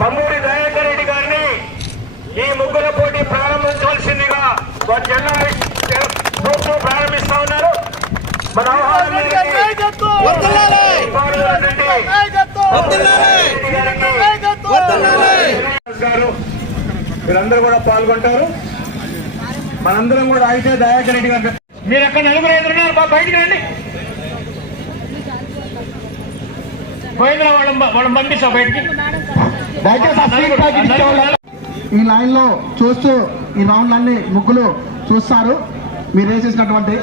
తమ్ముడి దయాకర్ రెడ్డి గారిని ఈ ముగ్గుల పోటీ ప్రారంభించవలసిందిగా ప్రారంభిస్తా ఉన్నారు. మన గారు మీరందరూ కూడా పాల్గొంటారు. మనందరం కూడా అయితే దయాకర్ రెడ్డి గారు మీరు ఎక్కడ నలుగురు ఎదురున్నారు బయటికి రండి. పోయిందా వాళ్ళని పంపిస్తా బయటికి. ఈ లైన్ లో చూస్తూ ఈ రౌండ్లన్నీ ముగ్గులు చూస్తారు మీరు వేసేసినటువంటి.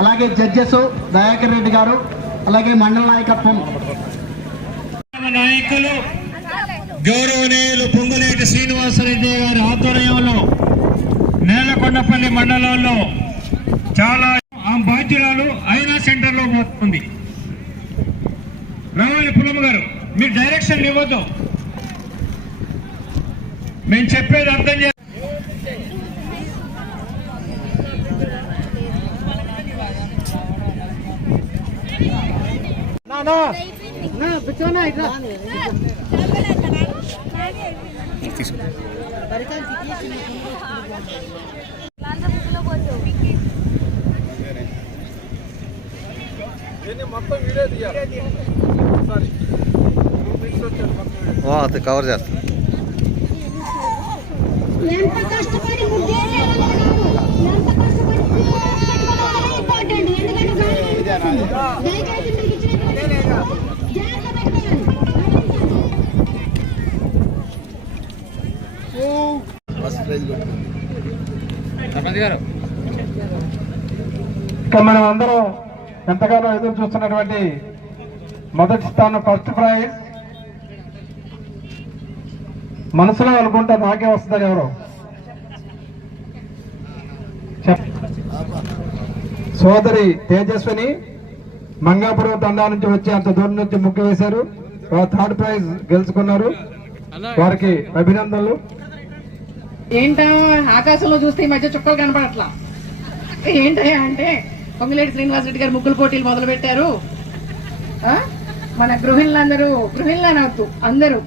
అలాగే జడ్జెస్ దయాకర్ రెడ్డి గారు, అలాగే మండల నాయకత్వం నాయకులు గౌరవనీయులు పొంగులేటి శ్రీనివాసరెడ్డి గారి ఆధ్వర్యంలో నేలకొండపల్లి మండలంలో చాలా బాధ్యురాలు అయినా సెంటర్ లో పోతుంది. రావాలి పులమ్మ గారు, మీరు డైరెక్షన్ ఇవ్వద్దు, మేము చెప్పేది అర్థం చేయాలి. కవర్ చేస్తా. ఎంత కష్టపడి ముగ్గేసి ఎంత కష్టపడి ఇంపార్టెంట్. ఎందుకంటే దయచేసి మీకు ఇచ్చినటువంటి మనం అందరం ఎంతగానో ఎదురు చూస్తున్నటువంటి మొదటి స్థానం ఫస్ట్ ప్రైజ్. మనసులో అనుకుంటా నాకే వస్తుందని ఎవరు సోదరి తేజస్విని మంగాపురం తండా నుంచి వచ్చి అంత దూరం నుంచి ముగ్గు వేశారు. థర్డ్ ప్రైజ్ గెలుచుకున్నారు. వారికి అభినందనలు. ఏంటో ఆకాశంలో చూస్తే ఈ మధ్య చుక్కలు కనపడట్లా. ఏంటయ్యా అంటే పొంగులేటి శ్రీనివాసరెడ్డి గారు ముగ్గులు పోటీలు మొదలు పెట్టారు. మన గృహిణులందరూ గృహిణులనవద్దు, అందరూ